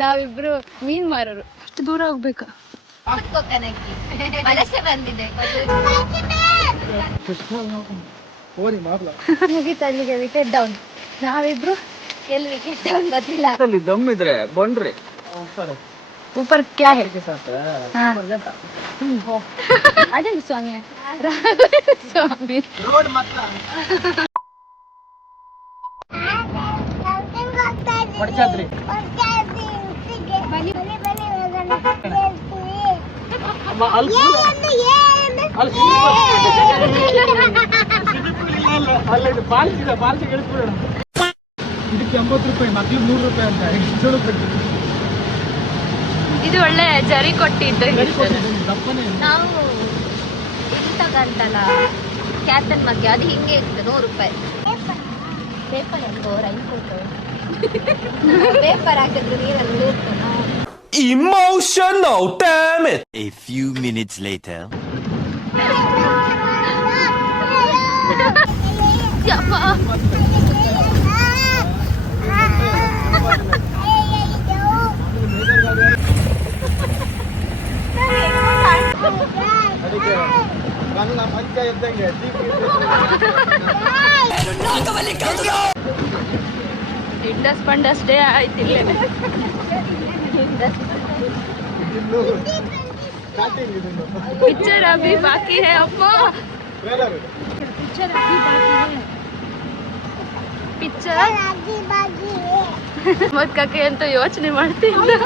ನಾವಿಬ್ರು ಮೀನ್ ಮಾರೋರು. ಅಷ್ಟು ದೂರ ಹೋಗ್ಬೇಕಾ? ಮುಗಿತಲ್ಲಿಗೆ ವಿಕೆಟ್ ಡೌನ್. ನಾವಿಬ್ರು ಎಲ್ಲಿ ವಿಕೆಟ್ ಡೌನ್ ಗೊತ್ತಿಲ್ಲ. ದಮ್ ಇದ್ರೆ ಬಂಡ್ರಿ ऊपर क्या है? अजय स्वामी स्वामी ರೋಡ್ ಮಾತ್ರ ಪಡ್ಚಾದ್ರಿ ಅಲ್ಲ ಪಾಲ್ಸಿ ಗಳಿಸ್ಬಿಡೋಣ. ಇದಕ್ಕೆ 80 ರೂಪಾಯಿ, ಮಕ್ಳಿಗೆ 100 ರೂಪಾಯಿ ಅಂತ ಎಷ್ಟು ಕಟ್ಟಿ. ಇದು ಒಳ್ಳೆ ಜರಿ ಕೊಟ್ಟಿದ್ದು. ನಾವು ಇದು ತಗಂತಲ್ಲ ಕ್ಯಾತನ್ ಮಗ್ಗೆ, ಅದು ಹಿಂಗೆ ಇತ್ತು 100 ರೂಪಾಯಿ. ಪೇಪರ್ ಹೆಂಗೋ ರೈನ್ಕೋಟ್ ಪೇಪರ್ ಹಾಕಿದ್ರು ನೀರಲ್ಲಿ Emotional, damn it! A few minutes later. ಇಂಡಸ್ ಪಂಡಸ್ ಡೇ ಆಯ್ತಿಲ್ಲ. पिक्चर अभी बाकी है अम्मा. पिक्चर अभी बाकी है. पिक्चर अभी बाकी है. मत काके ಅಂತ ಯೋಚನೆ ಮಾಡ್ತಿದ್ದೆ.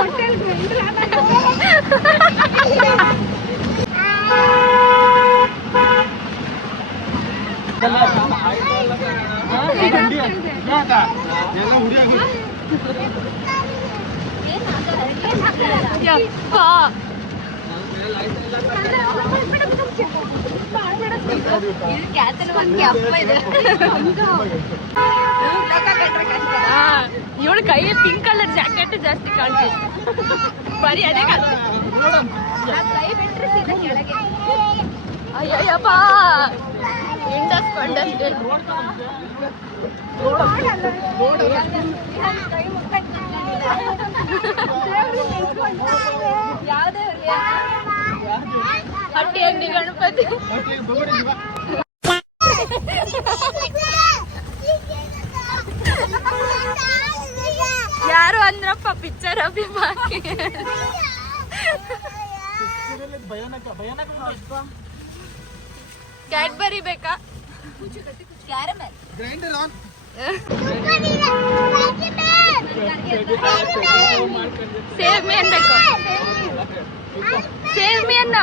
ಇವಳು ಕೈ ಪಿಂಕ್ ಕಲರ್ ಜಾಕೆಟ್ ಜಾಸ್ತಿ ಕಾಣ್ತೀವಿ. ಬರೀ ಅದೇ ಅಯ್ಯಪ್ಪ ಇಂಡಸ್ ಪಂಡಸ್ ಹಟ್ಟಿ ಅಂಗಡಿ ಗಣಪತಿ. ಯಾರು ಅಂದ್ರಪ್ಪ ಪಿಕ್ಚರ್ ಅಭಿ ಬಾಕಿ. ಕ್ಯಾಡ್ಬರಿ ಬೇಕಾ? ಸೇವ್ ಮೇನ್ ಬೇಕು. ಸೇವ್ ಮೀ ಅನ್ನ.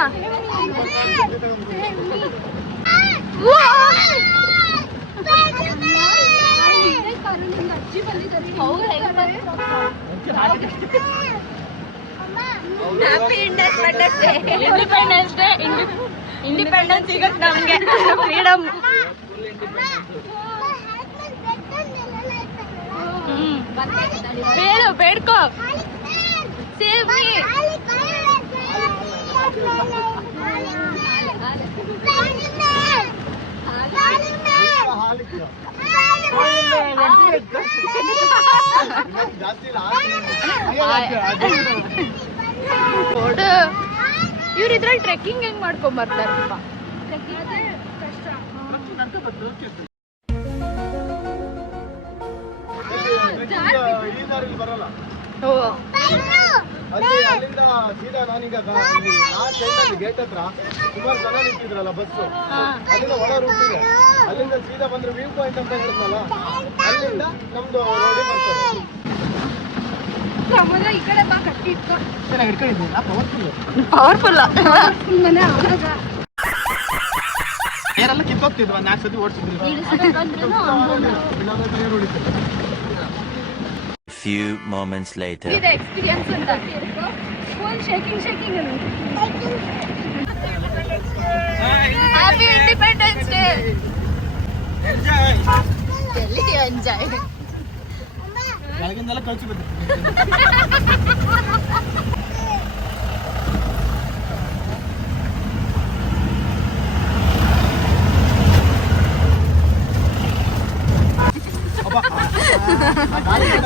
Independence day. ಇಂಡಿಪೆಂಡೆನ್ಸ್ ಸಿಗತ್ ನಮ್ಗೆ, ಫ್ರೀಡಮ್. ಬೇಡ ಬೇಡ್ಕೋ. Save me. ಇವ್ರ ಇದ್ರಲ್ಲಿ ಟ್ರೆಕ್ಕಿಂಗ್ ಹೆಂಗ್ ಮಾಡ್ಕೊಂಡ್ ಬರ್ತಾರಪ್ಪ. ಅಲ್ಲಿಂದ ಸೀದಾ ನಾನೀಗ ಗೇಟ್ ಹತ್ರ ಸುಮಾರು ಜನ ನಿಂತಿದ್ರಲ್ಲ ಬಸ್ಸು, ಅಲ್ಲಿಂದ ಒಳ ರೂಟ್ ಇದೆ. ಅಲ್ಲಿಂದ ಸೀದಾ ಬಂದ್ರೆ ವ್ಯೂ ಪಾಯಿಂಟ್ ಅಂತ ಹೇಳಿದ್ನಲ್ಲ, ಅಲ್ಲಿಂದ ನಮ್ದು ರೋಡಿ ಬರ್ತದೆ. ಈ ಕಡೆ ಬಾ, ಕಟ್ಟಿ ಇಟ್ಕೊ. ಚೆನ್ನಾಗಿ ಹಿಡ್ಕೊಂಡಿದ್ದೀನಿ. ಪವರ್ಫುಲ್ ಮನೆ ಏನೆಲ್ಲ ಕಿತ್ತೋಗ್ತಿದ್ವಿ. 4 ಸತಿ ಓಡಿಸಿದ್ವಿ. Few moments later. ಇದು ಎಕ್ಸ್ಪೀರಿಯನ್ಸ್ ಅಂತ full shaking happy independence day. ಎಲ್ಲಿ ಎಂಜಾಯ್? ಬೆಳಗಿಂದೆಲ್ಲ ಕಳ್ಸಿ ಬಂದ.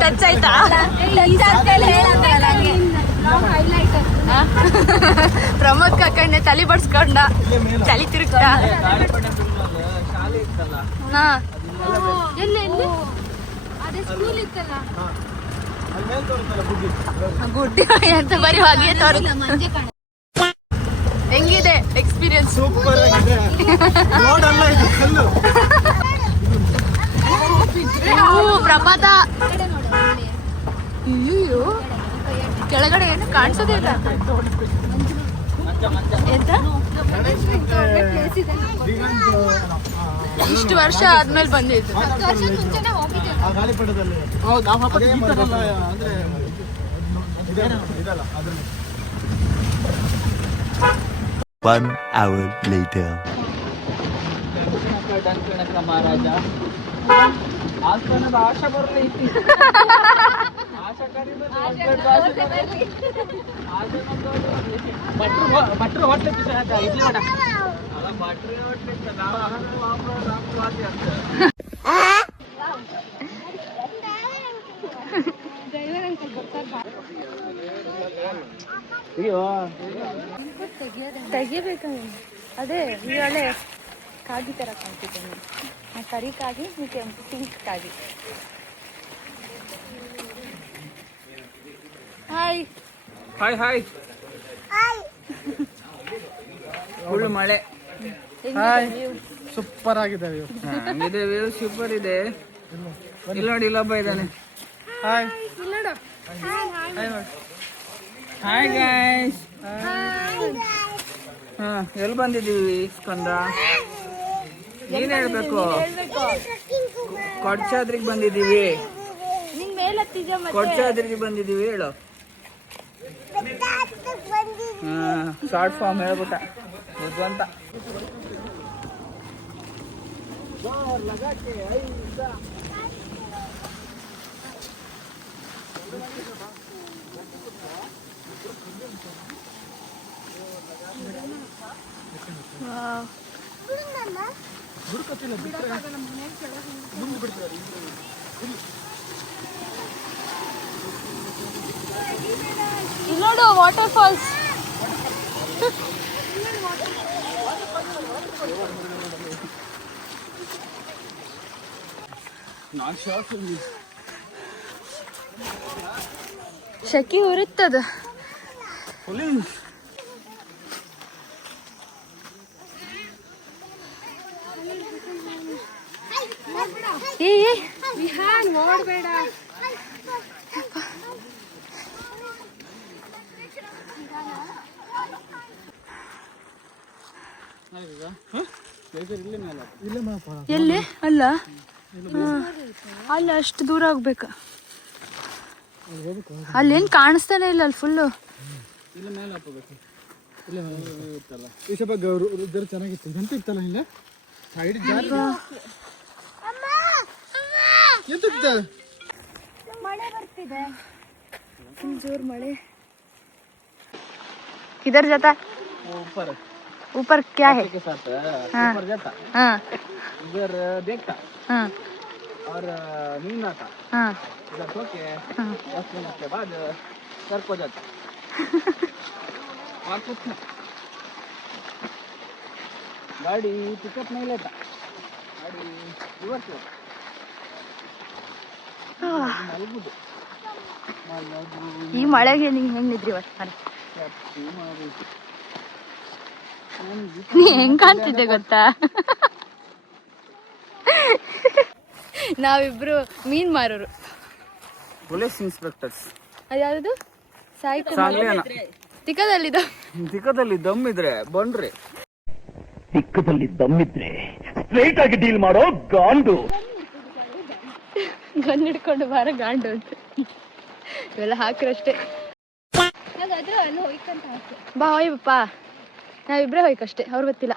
ಟಚ್ ಆಯ್ತಾ? ಪ್ರಮೋದ್ ಕಾಕಣ್ಣ ತಲೆ ಬಡ್ಸ್ಕೊಂಡ ತಲೆ ತಿರುಗ್ತಾ ಶಾಲೆ ಇತ್ತಲ್ಲ ಹಾ ಎಲ್ಲಿ ಎಲ್ಲಿ ಅದೇ ಸ್ಕೂಲ್ ಇತ್ತಲ್ಲ ಅಲ್ಲಿ ಮೇಲೆ ತೋರುತ್ತಲ್ಲ ಬುದ್ಧಿ ಗುಡ್ಡಿ ಅಂತ ಬರೀ ಹಾಗೆ ತೋರಿಸ ಮಂಜೆ ಕಾಣ ಹೆಂಗಿದೆ ಎಕ್ಸ್ಪೀರಿಯನ್ಸ್ ಸೂಪರ್ ಆಗಿದೆ ನೋಡಲ್ಲ ಇದು ಕಲ್ಲು ಪ್ರಪಾತ ಕಡೆ ನೋಡು ಅಲ್ಲಿ. ಅಯ್ಯೋ ಕೆಳಗಡೆ ಏನು ಕಾಣಿಸೋದೇ ಇಲ್ಲ ಎಂತ ಪ್ಲೇಸ್ ಇದೆ ಇಷ್ಟು ವರ್ಷ ಆದ್ಮೇಲೆ ಬಂದಿದ್ದು 10 ವರ್ಷದ ಮುಂಚೆನೆ ಹೋಗಿದ್ದೆ ಆ ಗಾಳಿಪಟದಲ್ಲಿ ಹೌದು ಆ ಪಾಪ ಅಂದ್ರೆ ಇದಲ್ಲ ಅದ್ರಲ್ಲಿ 1 hour later. ಮಹಾರಾಜ ಆಸ್ಥಾನದ ಆಶಾ ಬರಲಿ ಆಶಾ ಭಟ್ರು ಹೋಟ್ಲು ಇಡ್ಲಿ ವಡ ಅಲ್ಲ ಭಟ್ರು ಹೋಟ್ಲಿತ್ತು ನಾವು ತೆಗಿಬೇಕು ಅದೇ ಈ ಒಳ್ಳೆ ಕಾಗಿ ತರ ಕಾಣ್ತಿದ್ದೇನೆ ಆ ಕರಿ ಕಾಗಿ ಮತ್ತೆ ಪಿಂಕ್ ಕಾಗಿ ಹಾಯ್ ಹಾಯ್ ಹಾಯ್ ಫುಲ್ ಮಳೆ ಹಾಯ್ ಸೂಪರ್ ಆಗಿದೆ ವ್ಯೂ ಇದೆ ವ್ಯೂ ಸೂಪರ್ ಇದೆ ಇಲ್ಲಿ ನೋಡಿ ಇಲ್ಲೊಬ್ಬ ಇದ್ದಾನೆ ಹಾಯ್ ಹಾಯ್ ಗೈಸ್ ಹಾ ಎಲ್ಲಿ ಬಂದಿದ್ದೀವಿ ಸ್ಕಂದ ನೀನ್ ಹೇಳ್ಬೇಕು ಕೊಡ್ಚಾದ್ರಿಗೆ ಬಂದಿದ್ದೀವಿ ನಿನ್ ಮೇಲೆ ಹತ್ತಿದ್ಯಾ ಮತ್ತೆ ಕೊಡ್ಚಾದ್ರಿಗೆ ಬಂದಿದ್ದೀವಿ ಹೇಳು ಹಾ ಶಾರ್ಟ್ ಫಾರ್ಮ್ ಹೇಳ್ಬಿಟ್ಟ ಅಂತ ಇಲ್ಲಿ ನೋಡು ವಾಟರ್ ಫಾಲ್ಸ್ ಶೆಕಿ ಉರಿತದ ವಿಹಾನ್ ಓಡ್ಬೇಡ ಎಲ್ಲಿ ಅಲ್ಲ ಅಲ್ಲ ಅಷ್ಟು ದೂರ ಹೋಗ್ಬೇಕು ಅಲ್ಲೇನ್ ಕಾಣಿಸ್ತಾನೆ ಇಲ್ಲ ಅಲ್ಲಿ ಫುಲ್ಲು ಈ ಸ್ವಲ್ಪ ಚೆನ್ನಾಗಿತ್ತು ಗಂಟು ಇತ್ತಲ್ಲ ಹಿಂಗೆ ಸೈಡ್ ಜಾರಿ ಎಂತ ಮಳೆ ಬರ್ತಿದೆ ಫುಲ್ ಜೋರ್ ಮಳೆ किधर जाता ऊपर ऊपर क्या है के साथ हाँ। ऊपर जाता हाँ इधर देखता हाँ और नींद आता हाँ इधर सो के हाँ 10 मिनट के बाद सर को जाता और कुछ नहीं गाड़ी पिकअप नहीं लेता गाड़ी रिवर्स लेता ಮಲಗುದು ಈ ಮಳೆಗೆ ನೀ ಹೆಂಗ್ ನಿದ್ರಿ ಇವತ್ತು ನೀ ಹೆಂಗ್ ಕಾಣ್ತಿದ್ದೆ ಗೊತ್ತಾ ನಾವಿಬ್ರು ಮೀನ್ ಮಾರೋರು ಪೊಲೀಸ್ ಇನ್ಸ್ಪೆಕ್ಟರ್ಸ್ ಅದ್ಯಾವುದು ಸಾಯಿ ಸಾಂಗ್ಲಿಯಾನ ತಿಕ್ಕದಲ್ಲಿದ್ದ ದಿಕ್ಕದಲ್ಲಿ ದಮ್ ಇದ್ರೆ ಬನ್ರಿ ದಿಕ್ಕದಲ್ಲಿ ದಮ್ಮಿದ್ರೆ ಸ್ಟ್ರೈಟ್ ಆಗಿ ಡೀಲ್ ಮಾಡೋ ಗಾಂಡು ಗನ್ ಹಿಡ್ಕೊಂಡು ಬಾರ ಗಾಂಡು ಅಂತ ಇವೆಲ್ಲ ಹಾಕ್ರಷ್ಟೇ ಹಾಗಾದ್ರೆ ಅಲ್ಲಿ ಹೋಯ್ಕಂತ ಹಾಕಿ ಬಾ ಹೋಯ್ಬಪ್ಪ ನಾವಿಬ್ರೇ ಹೋಯ್ಕಷ್ಟೇ ಅವ್ರು ಗೊತ್ತಿಲ್ಲ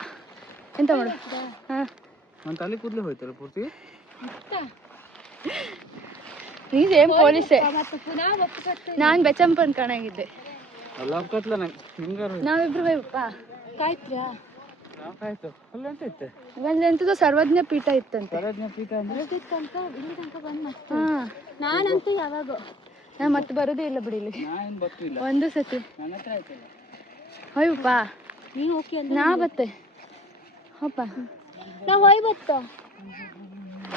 ಎಂತ ಮಾಡು ಹಾ ನನ್ನ ತಲೆ ಕೂದಲೇ ಹೋಯ್ತಲ್ಲ ಪೂರ್ತಿ ನೀವೇನ್ ಪೊಲೀಸೇ ಮತ್ತೆ ಪುನಃ ಒಪ್ಕೊಟ್ಟು ನಾನ್ ಬೆಚಂಪನ್ ಕಾಣಾಗಿದ್ದೆ ಎಲ್ಲ ಕತ್ಲ ಹಿಂಗಾರು ನಾವಿಬ್ರು ಹೋಯ್ಬಪ್ಪ ಕಾಯ್ತ್ರ್ಯಾ ಆಯ್ತು ಅಲ್ಲ ಅಂತ ಇತ್ತೆ ಅಲ್ಲಿ ಎಂತದೋ ಸರ್ವಜ್ಞ ಪೀಠ ಇತ್ತಂತೆ ಸರ್ವಜ್ಞ ಪೀಠ ಅಂದ್ರೆ ಇಲ್ಲಿ ತನಕ ಬಂದ್ ಮತ್ತೆ ಹಾ ನಾನಂತೂ ಯಾವಾಗ ನಾ ಮತ್ತೆ ಬರೋದೇ ಇಲ್ಲ ಬಿಡಿ ಇಲ್ಲಿ ನಾ ಏನ್ ಗೊತ್ತಿಲ್ಲ ಒಂದು ಸತಿ ನನ್ನ ಹತ್ರ ಆಯ್ತಲ್ಲ ಹೋಯ್ಬಪ್ಪ ನೀನು ಓಕೆ ಅಂತ ನಾ ಬತ್ತೆ ಹೋಪ ನಾವು ಹೋಯ್ ಬತ್ತೋ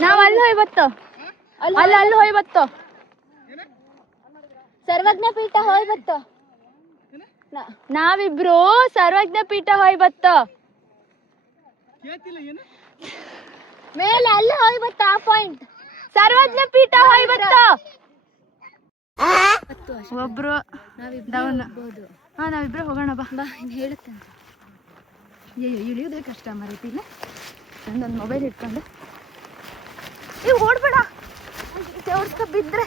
ನಾವ್ ಅಲ್ಲಿ ಹೋಯ್ ಬತ್ತೋ ಅಲ್ಲಿ ಹೋಯ್ ಬತ್ತೋ ಸರ್ವಜ್ಞ ಪೀಠ ಹೋಯ್ ಬತ್ತೋ ನಾವಿಬ್ರು ಸರ್ವಜ್ಞ ಪೀಠ ಹೋಯ್ ಬತ್ತೋ ಮೇಲೆ ಅಲ್ಲಿ ಹೋಯ್ ಬತ್ತ ಆ ಪಾಯಿಂಟ್ ಸರ್ವಜ್ಞ ಪೀಠ ಹೋಯ್ ಬತ್ತೋ ಒಬ್ರು ಹಾ ನಾವಿಬ್ರು ಹೋಗೋಣ ಬಾ ಬಾ ಇನ್ನು ಹೇಳುತ್ತಂತ ಇಳಿಯೋದೇ ಕಷ್ಟ ಮರೀತಿಲ್ಲ ನಂದೊಂದು ಮೊಬೈಲ್ ಇಟ್ಕೊಂಡು ನೀವು ಓಡ್ಬೇಡ ಓಡಿಸ್ಕೊ ಬಿದ್ರೆ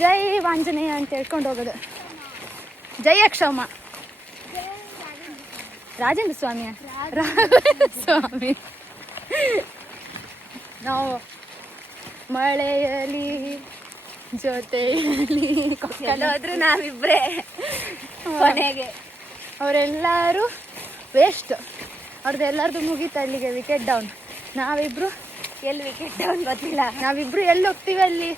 ಜೈ ಆಂಜನೇಯ ಅಂತ ಹೇಳ್ಕೊಂಡು ಹೋಗೋದು ಜೈ ಅಕ್ಷಮ್ಮ ರಾಜೇಂದ್ರ ಸ್ವಾಮಿಯ ಸ್ವಾಮಿ ನಾವು ಮಳೆಯಲಿ ಜೊತೆಯಲ್ಲಿ ಕೆಲವಾದ್ರೂ ನಾವಿಬ್ರೇ ಕೊನೆಗೆ ಅವರೆಲ್ಲರೂ ವೇಸ್ಟ್ ಅವ್ರದ್ದು ಎಲ್ಲರದು ಮುಗೀತು ಅಲ್ಲಿಗೆ ವಿಕೆಟ್ ಡೌನ್. ನಾವಿಬ್ರು ಎಲ್ಲಿ ವಿಕೆಟ್ ಡೌನ್ ಗೊತ್ತಿಲ್ಲ. ನಾವಿಬ್ರು ಎಲ್ಲಿ ಹೋಗ್ತೀವಿ ಅಲ್ಲಿ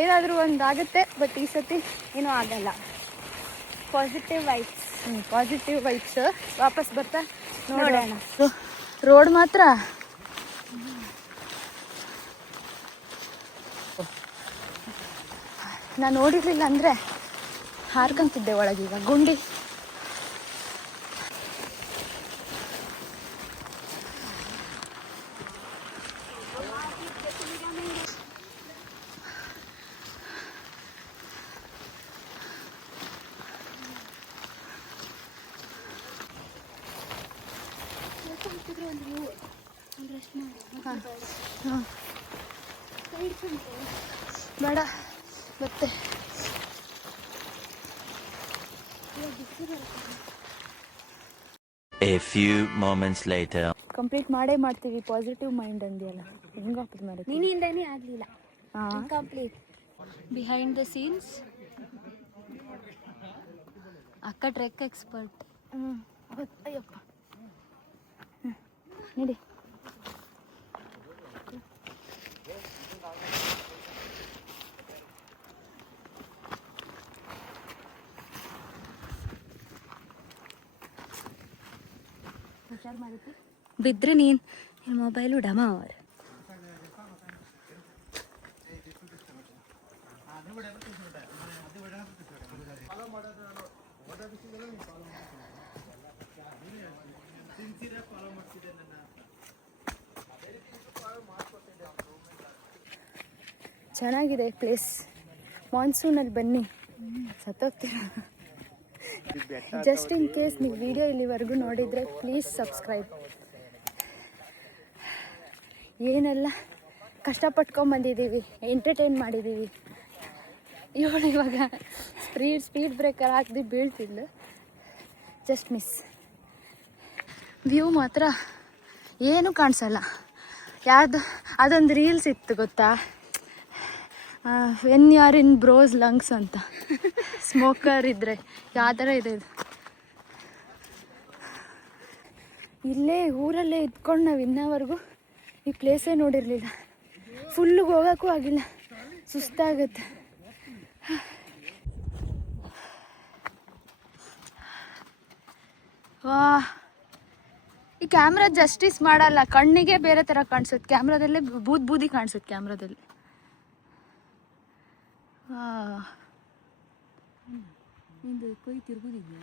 ಏನಾದರೂ ಒಂದು ಆಗುತ್ತೆ. ಬಟ್ ಈ ಸತಿ ಏನೂ ಆಗಲ್ಲ. Positive vibes. Positive vibes. ವಾಪಸ್ ಬರ್ತಾ ನೋಡೋಣ. ರೋಡ್ ಮಾತ್ರ ನಾನು ನೋಡಿರ್ಲಿಲ್ಲ ಅಂದರೆ ಹಾರ್ಕೊಂತಿದ್ದೆ ಒಳಗೀಗ ಗುಂಡಿ. ಬೇಡ ಮತ್ತೆ A few moments later. Complete ಮಾಡೇ ಮಾಡ್ತೀವಿ. ಪಾಸಿಟಿವ್ ಮೈಂಡ್ ಅಂದಿಯಲ್ಲ, ಹೆಂಗೆ ವಾಪಸ್ ಮಾಡಿ ನಿನ್ನಿಂದನೇ ಆಗಲಿಲ್ಲ. ಕಂಪ್ಲೀಟ್ ಬಿಹೈಂಡ್ ದ ಸೀನ್ಸ್ ಅಕ್ಕ ಟ್ರೆಕ್ ಎಕ್ಸ್ಪರ್ಟ್. ಅಯ್ಯಪ್ಪ ನಡಿ. ಬಿದ್ರೆ ನೀನ್ ಮೊಬೈಲು ಡಮಾರ್. ಚೆನ್ನಾಗಿದೆ ಪ್ಲೇಸ್. ಮಾನ್ಸೂನಲ್ಲಿ ಬನ್ನಿ, ಸತ್ತೋಗ್ತೀರ. ಜಸ್ಟ್ ಇನ್ ಕೇಸ್ ನೀವು ವಿಡಿಯೋ ಇಲ್ಲಿವರೆಗೂ ನೋಡಿದರೆ ಪ್ಲೀಸ್ ಸಬ್ಸ್ಕ್ರೈಬ್. ಏನೆಲ್ಲ ಕಷ್ಟಪಟ್ಕೊಂಬಂದಿದ್ದೀವಿ, ಎಂಟರ್ಟೈನ್ ಮಾಡಿದ್ದೀವಿ. ಇವಳು ಇವಾಗ ಸ್ಪೀಡ್ ಬ್ರೇಕರ್ ಹಾಕ್ದು ಬೀಳ್ತಿದ್ಲು. Just miss. ವ್ಯೂ ಮಾತ್ರ ಏನೂ ಕಾಣಿಸಲ್ಲ. ಯಾರ್ದು ಅದೊಂದು ರೀಲ್ಸ್ ಇತ್ತು ಗೊತ್ತಾ, when you are in bro's lungs ಅಂತ. ಸ್ಮೋಕರ್ ಇದ್ದರೆ ಯಾವ ಥರ ಇದೆ ಇದು. ಇಲ್ಲೇ ಊರಲ್ಲೇ ಇದ್ಕೊಂಡು ನಾವು ಇನ್ನವರೆಗೂ ಈ ಪ್ಲೇಸೇ ನೋಡಿರಲಿಲ್ಲ. ಫುಲ್ಲು ಹೋಗೋಕ್ಕೂ ಆಗಿಲ್ಲ, ಸುಸ್ತಾಗುತ್ತೆ. ವಾ, ಈ ಕ್ಯಾಮ್ರಾ ಜಸ್ಟಿಸ್ ಮಾಡಲ್ಲ. ಕಣ್ಣಿಗೆ ಬೇರೆ ಥರ ಕಾಣಿಸುತ್ತೆ ಕ್ಯಾಮ್ರಾದಲ್ಲೇ, ಬೂದಿ ಕಾಣಿಸುತ್ತೆ ಕ್ಯಾಮ್ರಾದಲ್ಲಿ. ಕೊಯ್ ತಿರ್ಗುದಿದ್ಯಾ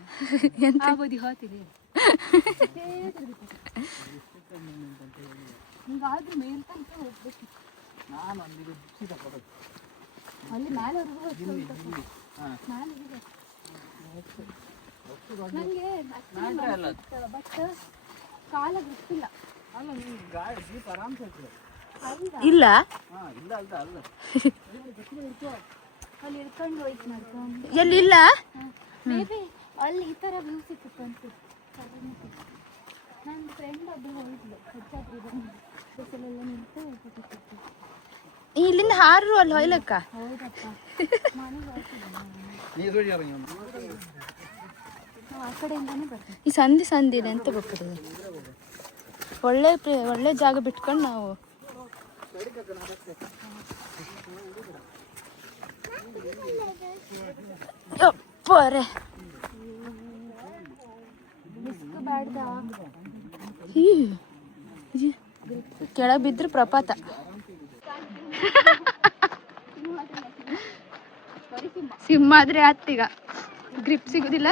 ಎಂತ ಬದಿ ಹೋತಿದೆ. ಹಿಂಗಾದ್ರೂ ಮೇಲ್ ತನಕ ಹೋಗ್ಬೇಕು. ಅಲ್ಲಿ ಮೇಲೆವರೆಗೂ ನನಗೆ ಬಟ್ ಕಾಲ ಗೊತ್ತಿಲ್ಲ. ಇಲ್ಲ ಅಲ್ಲಿ ಇಳ್ಕೊಂಡು ಹೋಯ್ತು ಮಾಡ್ಕೊಂಡು. ಎಲ್ಲಿಲ್ಲ. ಮೇ ಬಿ ಅಲ್ಲಿ ಈ ಥರ ವ್ಯೂ ಸಿಕ್ಕಿತ್ತು ಅನ್ಸುತ್ತೆ. ನನ್ನ ಫ್ರೆಂಡ್ ಒಬ್ಬಳು ಹೋಗಿದ್ಲು, ಹೆಚ್ಚಾದ್ರಿ ಬಂದು ಬಸ್ಸಲ್ಲೆಲ್ಲ ನಿಂತು ಹೋಗ್ಬಿಟ್ಟಿತ್ತು. ಇಲ್ಲಿಂದ ಹಾರು ಅಲ್ಲಿ ಹೊಯ್ಲಕ್ಕ. ಹೌದಪ್ಪ, ಮನೆಗೆ ಹೋಗ್ತಿದ್ದೆ ನಾವು. ಆ ಕಡೆಯಿಂದಾನೇ ಬರ್ತೀವಿ. ಈ ಸಂಧಿ ಇದೆ ಅಂತ ಗೊತ್ತಿದೆ. ಒಳ್ಳೆ ಜಾಗ ಬಿಟ್ಕೊಂಡು ನಾವು ಯಪ್ಪರೆ ಕೆಳಗೆ ಬಿದ್ರೆ ಪ್ರಪಾತ. ಸಿಂಹ ಆದ್ರೆ ಆತ್ತೀಗ ಗ್ರಿಪ್ ಸಿಗುದಿಲ್ಲ.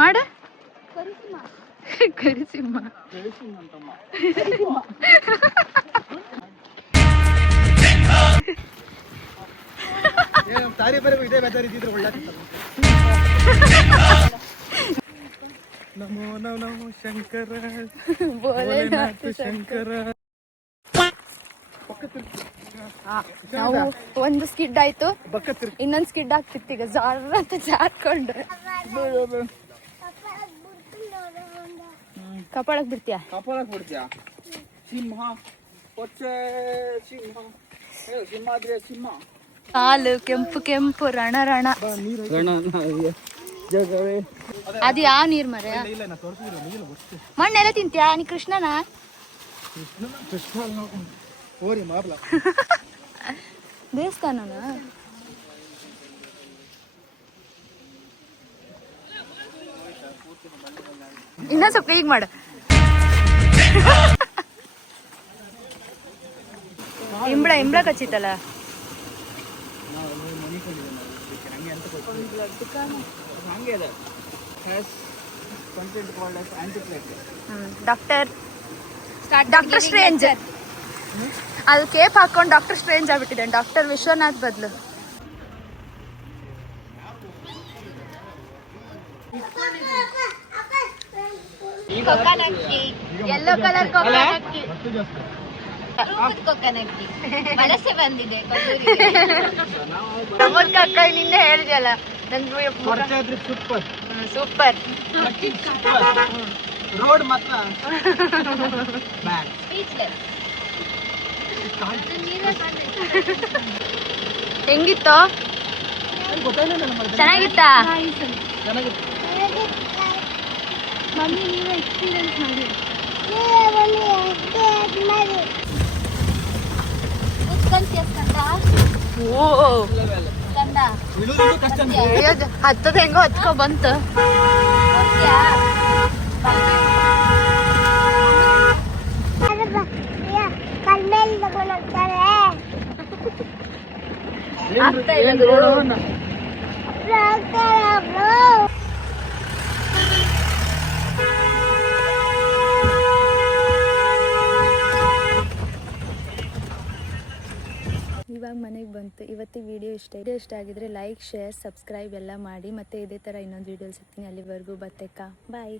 ಮಾಡ ಕರಿಸಿಂಹ. ತಾರಿ ಬರೀ ಇದೇ ಬೆದರ್ ಇದ್ದಿದ್ರೆ ಒಳ್ಳೆ ನಮೋ ನಮೋ ಶಂಕರ ಭೋಲೆನಾಥ ಶಂಕರ. ನಾವು ಒಂದು ಸ್ಕಿಡ್ ಆಯ್ತು, ಇನ್ನೊಂದು ಸ್ಕಿಡ್ ಆಗ್ತಿತ್ತು ಈಗ ಜಾರ ಅಂತ ಜಾರ್ಕೊಂಡು. ಕಪಾಳಕ್ ಬಿಡ್ತೀಯ? ಕಪಾಳಕ್ಕೆ ಬಿಡ್ತೀಯಾ? ಸಿಂಹ ಹೊಚ್ಚೆ ಸಿಂಹ, ಸಿಂಹಾದ್ರೆ ಸಿಂಹ. ಹಾಲು ಕೆಂಪು ಕೆಂಪು ರಣ ರಣ. ಜಗವೇ ಅದು ಯಾವ ನೀರ್ ಮರ? ಮಣ್ಣೆಲ್ಲ ತಿಂತ್ಯಾ ನೀ? ಕೃಷ್ಣನ ಓರಿ ಮಾರ್ಲ ದೇವಸ್ಥಾನನ? ಇನ್ನ ಸ್ವಲ್ಪ ಈಗ ಮಾಡು. ಇಂಬ್ಳ ಕಚ್ಚಿತ್ತಲ್ಲ. ಡಾಕ್ಟರ್ ಸ್ಟ್ರೇಂಜ್ ಅದು ಕೇಪ್ ಹಾಕೊಂಡು ಡಾಕ್ಟರ್ ಸ್ಟ್ರೇಂಜ್ ಆಗ್ಬಿಟ್ಟಿದೆ. ಡಾಕ್ಟರ್ ವಿಶ್ವನಾಥ್ ಬದಲು. ಯೆಲ್ಲೋ ಕಲರ್ ವಲಸೆ ಬಂದಿದೆ ನಮ್ಮಕ್ಕ ಅಕ್ಕ ನಿನ್ನೆ ಹೇಳಿದೆಯಲ್ಲ ನನ್ಗೆ ಸೂಪರ್ ಸೂಪರ್. ರೋಡ್ ಮಾತ್ರ ಹೆಂಗಿತ್ತು? ಚೆನ್ನಾಗಿತ್ತಾ? ಮಮ್ಮಿ ನೀವು ಎಕ್ಸ್ಪೀರಿಯನ್ಸ್ ಮಾಡಿ. ಹತ್ತದ ಹೆಂಗೋ ಹತ್ಕೊ ಬಂತು. ಆಗ್ತಾ ಇಲ್ಲ ಗುರು. ಇವಾಗ ಮನೆಗೆ ಬಂತು. ಇವತ್ತಿಗೆ ವಿಡಿಯೋ ಇಷ್ಟ ಆಗಿದ್ರೆ ಲೈಕ್, ಶೇರ್, ಸಬ್ಸ್ಕ್ರೈಬ್ ಎಲ್ಲ ಮಾಡಿ. ಮತ್ತೆ ಇದೇ ಥರ ಇನ್ನೊಂದು ವಿಡಿಯೋ ಸಿಗ್ತೀನಿ. ಅಲ್ಲಿವರೆಗೂ ಬತ್ತೆಕ್ಕ ಬಾಯ್.